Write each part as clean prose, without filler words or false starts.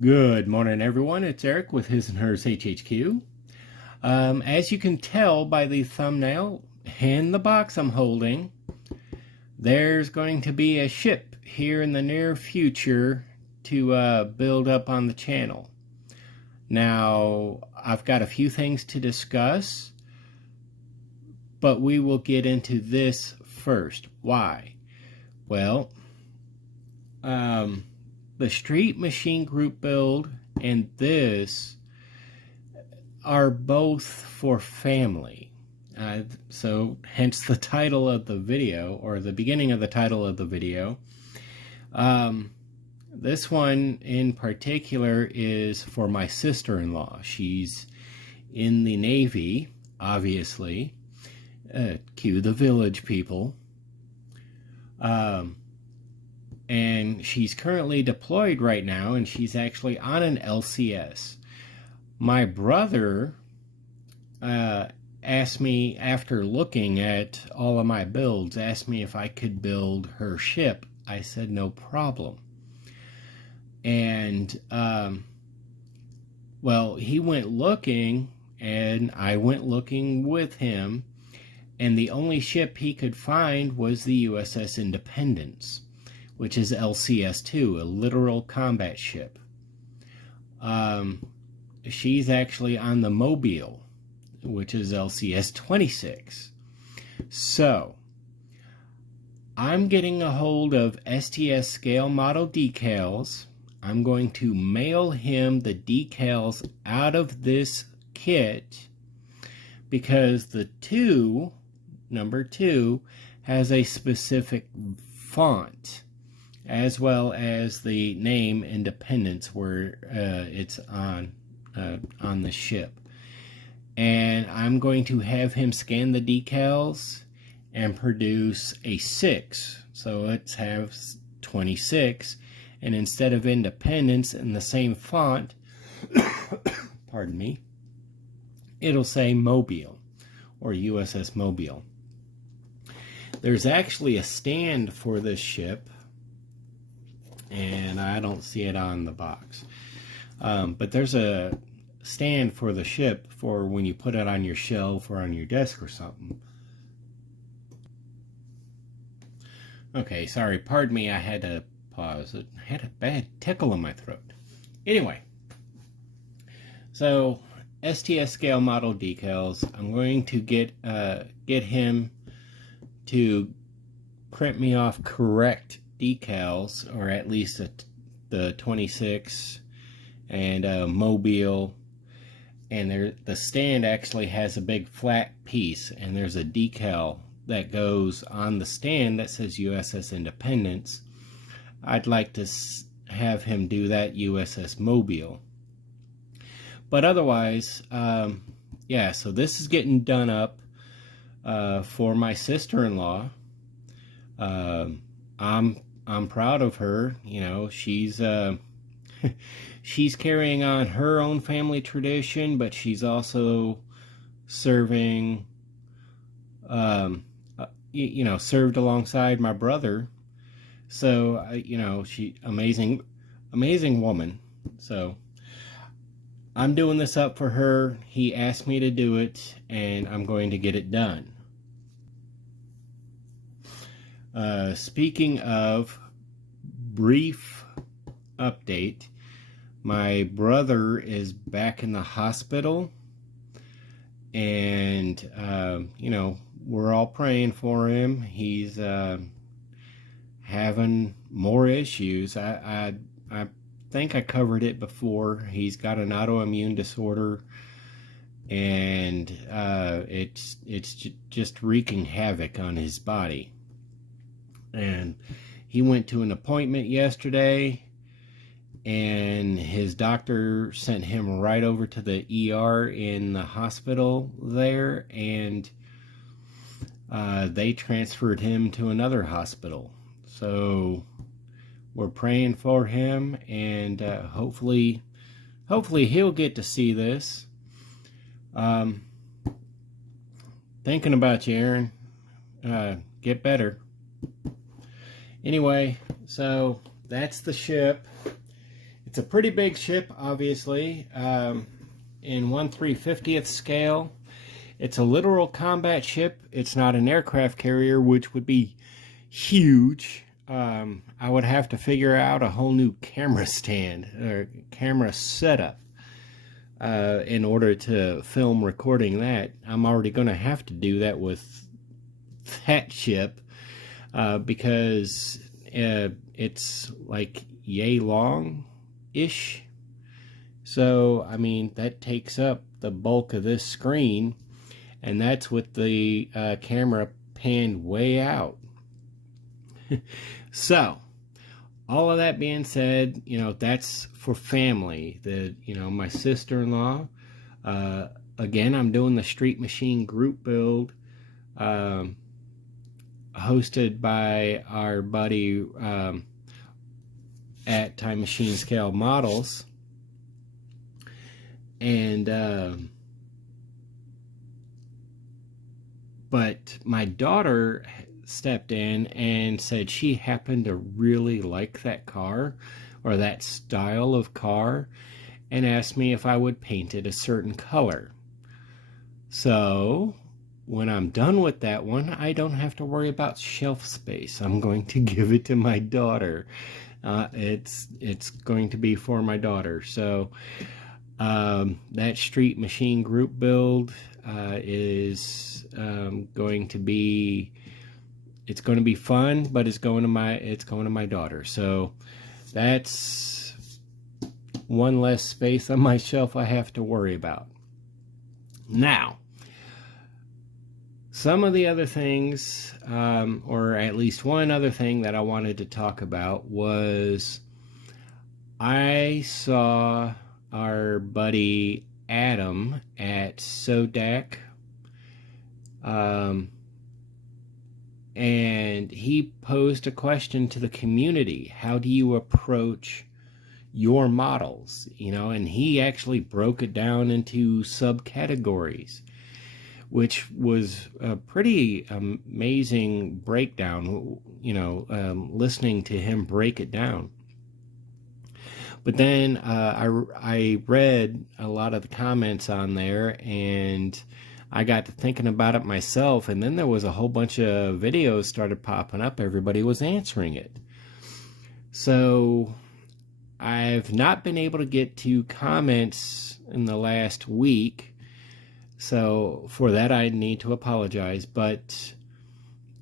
Good morning, everyone. It's Eric with His&Hers HHQ. As you can tell by the thumbnail and the box I'm holding, there's going to be a ship here in the near future to build up on the channel. Now, I've got a few things to discuss, but we will get into this first. Why? Well, the Street Machine Group build and this are both for family. So hence the title of the video, or the beginning of the title of the video. This one in particular is for my sister-in-law. She's in the Navy, obviously. Cue the village people. And she's currently deployed right now, and she's actually on an LCS. My brother asked me, after looking at all of my builds, asked me if I could build her ship. I said no problem. And, well, he went looking, and I went looking with him, and the only ship he could find was the USS Independence, which is LCS-2, a literal combat ship. She's actually on the Mobile, which is LCS-26. So, I'm getting a hold of STS scale model decals. I'm going to mail him the decals out of this kit because the number 2, has a specific font, as well as the name Independence, where it's on the ship. And I'm going to have him scan the decals and produce a 6. So let's have 26, and instead of Independence in the same font, pardon me, it'll say Mobile, or USS Mobile. There's actually a stand for this ship, and I don't see it on the box. But there's a stand for the ship for when you put it on your shelf or on your desk or something. Okay, sorry, pardon me, I had to pause. I had a bad tickle in my throat. Anyway, so STS scale model decals. I'm going to get him to print me off correct decals, or at least the 26 and Mobile, and the stand actually has a big flat piece, and there's a decal that goes on the stand that says USS Independence. I'd like to have him do that USS Mobile. But otherwise, yeah, so this is getting done up for my sister-in-law. I'm proud of her. You know, she's she's carrying on her own family tradition, but she's also serving, you know, served alongside my brother. So, you know, amazing woman. So I'm doing this up for her. He asked me to do it, and I'm going to get it done. Speaking of brief update, my brother is back in the hospital, and you know, we're all praying for him. He's having more issues. I think I covered it before. He's got an autoimmune disorder, and it's just wreaking havoc on his body. And he went to an appointment yesterday, and his doctor sent him right over to the ER in the hospital there, and they transferred him to another hospital. So we're praying for him, and hopefully he'll get to see this. Thinking about you, Aaron. Get better. Anyway, so that's the ship. It's a pretty big ship, obviously, in 1/350th scale. It's a literal combat ship. It's not an aircraft carrier, which would be huge. I would have to figure out a whole new camera stand or camera setup in order to film recording that. I'm already going to have to do that with that ship because it's like yay long-ish. So, I mean, that takes up the bulk of this screen, and that's with the camera panned way out. So, all of that being said, that's for family. My sister-in-law, again, I'm doing the Street Machine group build, hosted by our buddy at Time Machine Scale Models. And, but my daughter stepped in and said she happened to really like that car or that style of car and asked me if I would paint it a certain color. So when I'm done with that one, I don't have to worry about shelf space. I'm going to give it to my daughter. It's going to be for my daughter. So that Street Machine group build is going to be, it's going to be fun, but it's going to my daughter. So that's one less space on my shelf I have to worry about. Now, some of the other things, or at least one other thing that I wanted to talk about was I saw our buddy Adam at Sodak, and he posed a question to the community. How do you approach your models? And he actually broke it down into subcategories, which was a pretty amazing breakdown, listening to him break it down. But then I read a lot of the comments on there, and I got to thinking about it myself, and then there was a whole bunch of videos started popping up. Everybody was answering it. So I've not been able to get to comments in the last week, so for that I need to apologize. But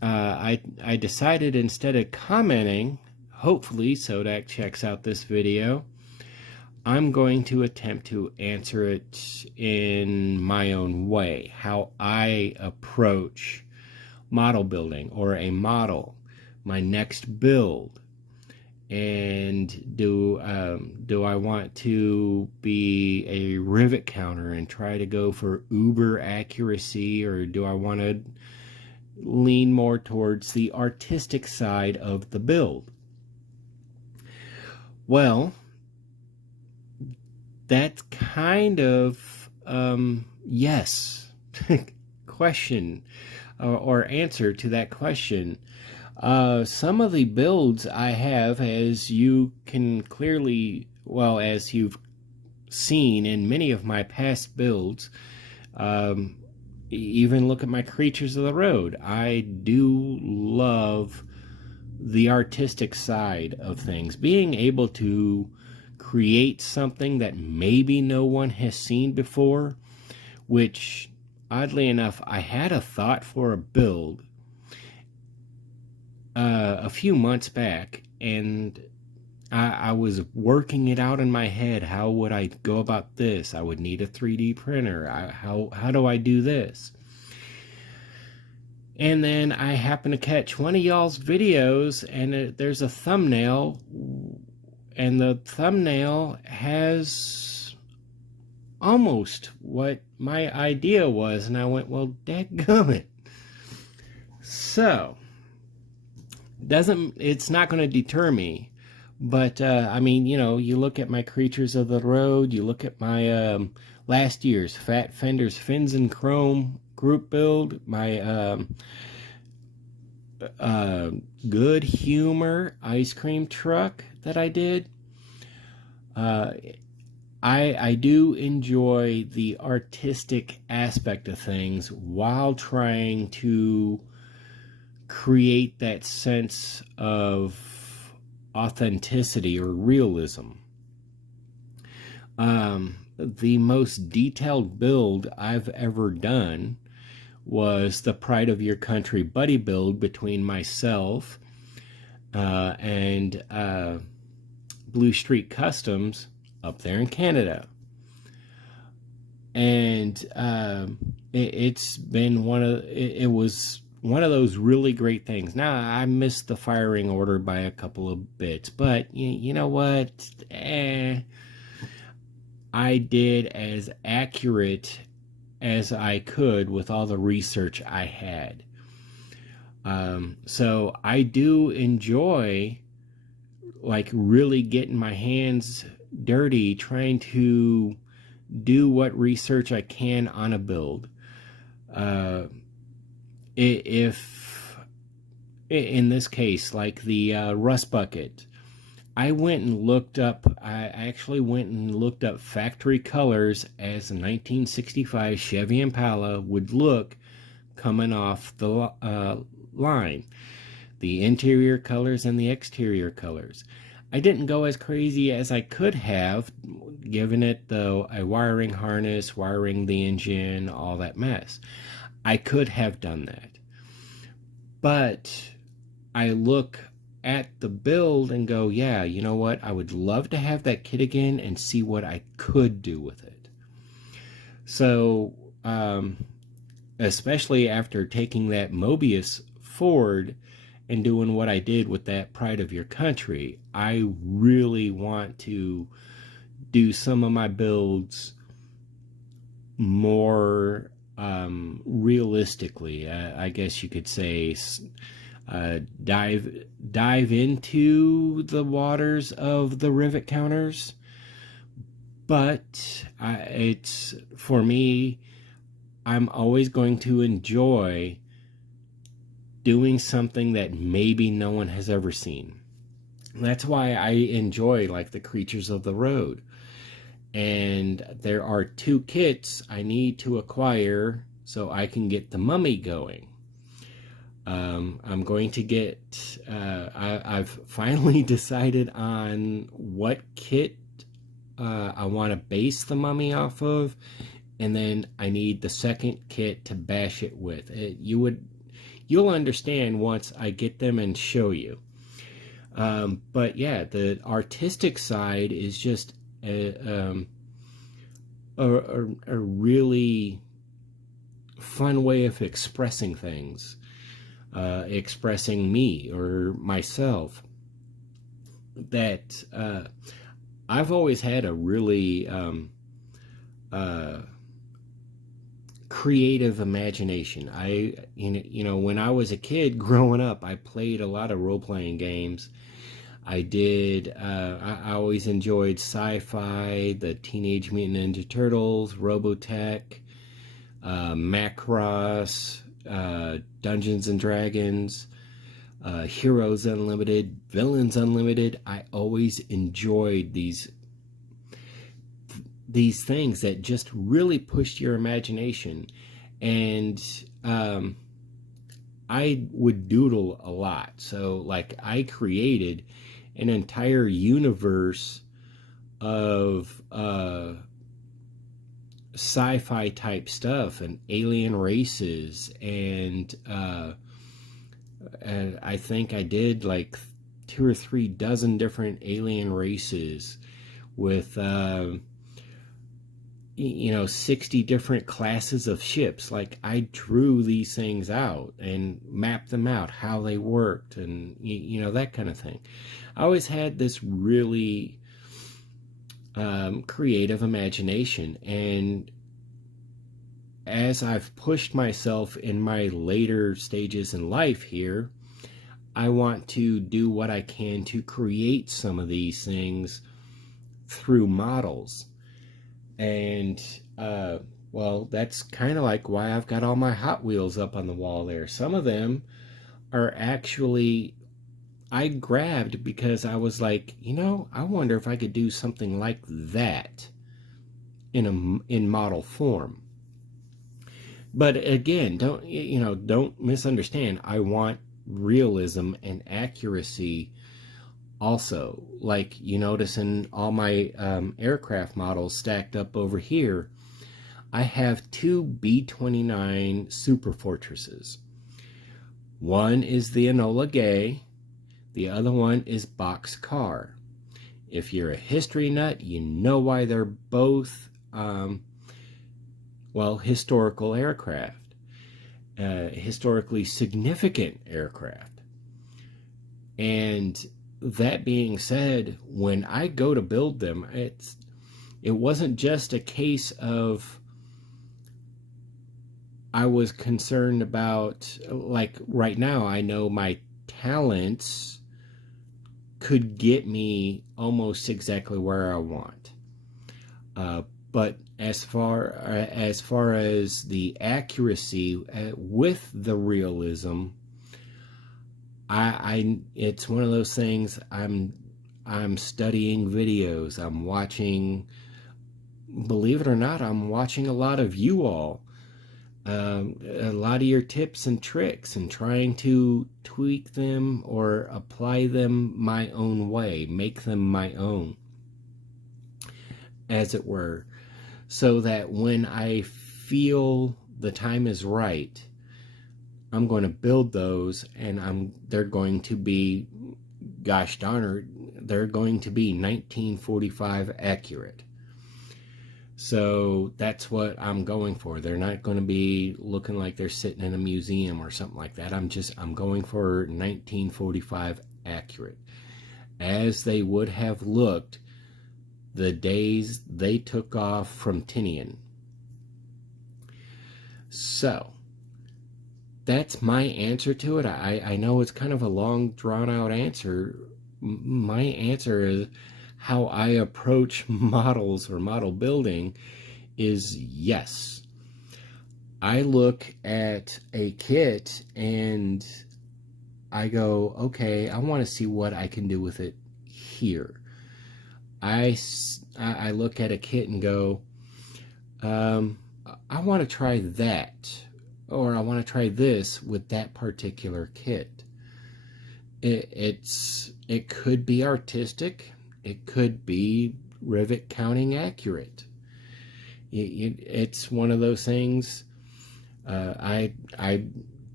I decided, instead of commenting, hopefully Sodak checks out this video, I'm going to attempt to answer it in my own way, how I approach model building or a model, my next build. And do I want to be a rivet counter and try to go for uber accuracy, or do I want to lean more towards the artistic side of the build? Well, that's kind of yes question or answer to that question. Some of the builds I have, as you can clearly, well, as you've seen in many of my past builds, even look at my Creatures of the Road. I do love the artistic side of things, being able to create something that maybe no one has seen before, which, oddly enough, I had a thought for a build a few months back, and I was working it out in my head. How would I go about this? I would need a 3D printer. How do I do this? And then I happen to catch one of y'all's videos, and there's a thumbnail, and the thumbnail has almost what my idea was, and I went, well, dadgummit. So it's not going to deter me, but I mean, you look at my Creatures of the Road, you look at my last year's Fat Fenders Fins and Chrome group build, my Good Humor ice cream truck that I did. uh, I do enjoy the artistic aspect of things while trying to create that sense of authenticity or realism. The most detailed build I've ever done was the Pride of Your Country buddy build between myself and Blue Street Customs up there in Canada. And it's been it was one of those really great things. Now, I missed the firing order by a couple of bits, but you know what? I did as accurate as I could with all the research I had. So I do enjoy like really getting my hands dirty trying to do what research I can on a build. If in this case, like the rust bucket, I actually went and looked up factory colors as a 1965 Chevy Impala would look coming off the line. The interior colors and the exterior colors. I didn't go as crazy as I could have, given it a wiring harness, wiring the engine, all that mess. I could have done that. But I look at the build and go, yeah, you know what? I would love to have that kit again and see what I could do with it. So, especially after taking that Mobius Ford and doing what I did with that Pride of Your Country, I really want to do some of my builds more realistically. I guess you could say dive into the waters of the rivet counters. But it's, for me, I'm always going to enjoy doing something that maybe no one has ever seen. That's why I enjoy like the Creatures of the Road. And there are 2 kits I need to acquire so I can get the Mummy going. I'm going to get, I've finally decided on what kit I want to base the Mummy off of, and then I need the second kit to bash it with. You'll understand once I get them and show you. But yeah, the artistic side is just a really fun way of expressing things, expressing me or myself. That I've always had a really creative imagination. When I was a kid growing up, I played a lot of role-playing games. I always enjoyed sci-fi, the Teenage Mutant Ninja Turtles, Robotech, Macross, Dungeons and Dragons, Heroes Unlimited, Villains Unlimited. I always enjoyed these things that just really pushed your imagination. And I would doodle a lot. So like I created an entire universe of sci-fi type stuff and alien races, and I think I did like 2 or 3 dozen different alien races with 60 different classes of ships. Like I drew these things out and mapped them out, how they worked, and that kind of thing. I always had this really creative imagination, and as I've pushed myself in my later stages in life here, I want to do what I can to create some of these things through models. And well, that's kind of like why I've got all my Hot Wheels up on the wall there. Some of them are actually I grabbed because I was like, I wonder if I could do something like that in model form. But again, don't misunderstand. I want realism and accuracy also. Like you notice in all my aircraft models stacked up over here, I have two B-29 Super Fortresses. One is the Enola Gay, the other one is Boxcar. If you're a history nut, you know why they're both, historical aircraft, historically significant aircraft. And that being said, when I go to build them, it wasn't just a case of I was concerned about, like right now, I know my talents could get me almost exactly where I want. But as far as the accuracy with the realism, it's one of those things. I'm studying videos. I'm watching. Believe it or not, I'm watching a lot of you all. A lot of your tips and tricks, and trying to tweak them or apply them my own way, make them my own, as it were, so that when I feel the time is right, I'm going to build those, and they're going to be, gosh darn it, they're going to be 1945 accurate. So that's what I'm going for. They're not going to be looking like they're sitting in a museum or something like that. I'm going for 1945 accurate, as they would have looked the days they took off from Tinian. So that's my answer to it. I know it's kind of a long, drawn-out answer. My answer is, how I approach models or model building is yes. I look at a kit and I go, okay, I want to see what I can do with it here. I look at a kit and go, I want to try that, or I want to try this with that particular kit. It could be artistic. It could be rivet counting accurate. It's one of those things. I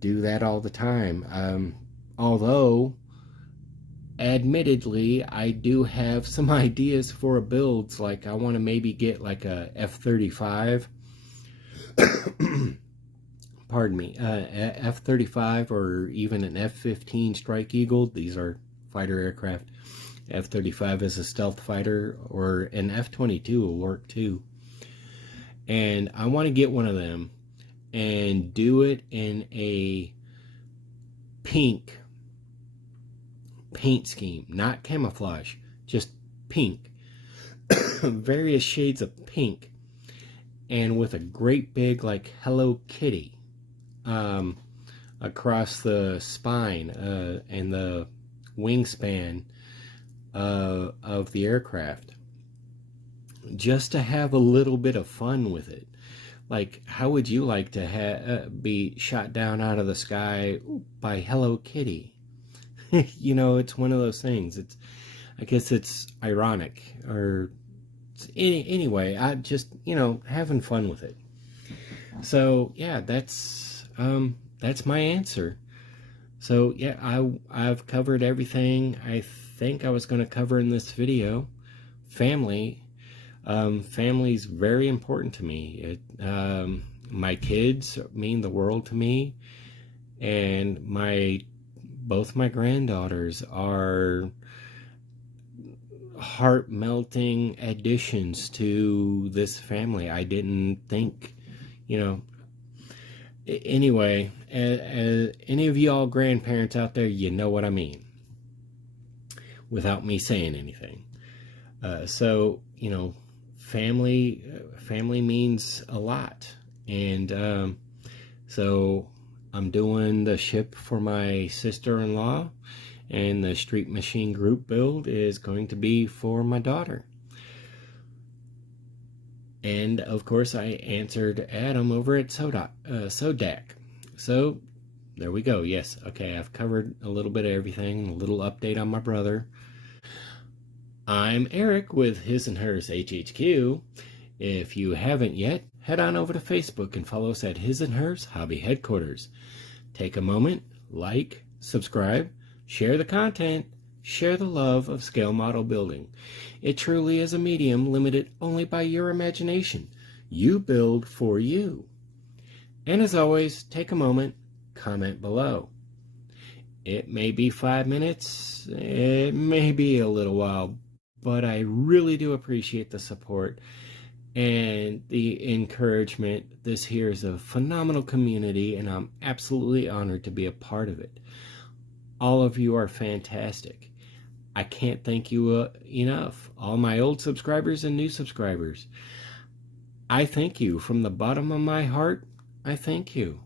do that all the time. Although, admittedly, I do have some ideas for builds. Like I want to maybe get like a F-35. Pardon me, F-35 or even an F-15 Strike Eagle. These are fighter aircraft. F-35 is a stealth fighter, or an F-22 will work too. And I want to get one of them and do it in a pink paint scheme, not camouflage, just pink. Various shades of pink, and with a great big like Hello Kitty across the spine and the wingspan of the aircraft, just to have a little bit of fun with it. Like, how would you like to be shot down out of the sky by Hello Kitty? It's one of those things. I guess it's ironic, or anyway, I just, having fun with it. So yeah, that's my answer. So yeah, I've covered everything I think I was going to cover in this video. Family. Family's very important to me. My kids mean the world to me, and both my granddaughters are heart-melting additions to this family. I didn't think, anyway, any of y'all grandparents out there, you know what I mean, without me saying anything. So, family means a lot. And so I'm doing the ship for my sister-in-law, And the Street Machine group build is going to be for my daughter. And of course I answered Adam over at Sodak. So there we go. Yes, okay, I've covered a little bit of everything, a little update on my brother. I'm Eric with His&Hers HHQ. If you haven't yet, head on over to Facebook and follow us at His&Hers Hobby Headquarters. Take a moment, like, subscribe, share the content, share the love of scale model building. It truly is a medium limited only by your imagination. You build for you. And as always, take a moment, comment below. It may be 5 minutes, it may be a little while, but I really do appreciate the support and the encouragement. This here is a phenomenal community, and I'm absolutely honored to be a part of it. All of you are fantastic. I can't thank you enough. All my old subscribers and new subscribers. I thank you from the bottom of my heart. I thank you.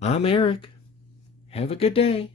I'm Eric. Have a good day.